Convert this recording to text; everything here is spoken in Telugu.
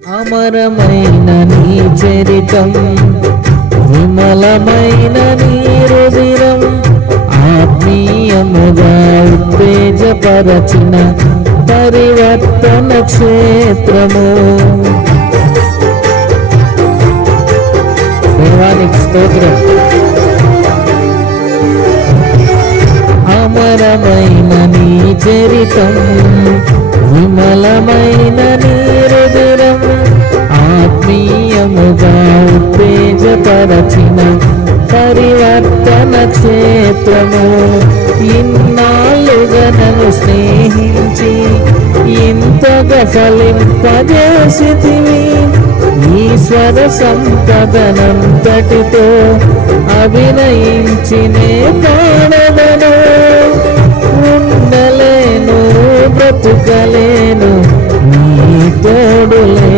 అమరమైన నీ చరితం, విమలమైన నీ రుధిరం, ఆత్మీయముగా ఉత్తేజపరచిన పరివర్తన క్షేత్రము. దేవానికి స్తోత్రం. అమరమైన నీ చరితం, విమలమైన నీ రుధిరం, ఆత్మీయముగా ఉత్తేజపరచిన పరివర్తన క్షేత్రము. ఇన్నాళ్ళుగా నన్ను స్నేహించి ఇంతగా ఫలింపజేసితివి, ఈశ్వర సంపదనంతటితో అభినయించినే పాడదను. ఉండలేను, బ్రతుకలేను నీ తోడులే.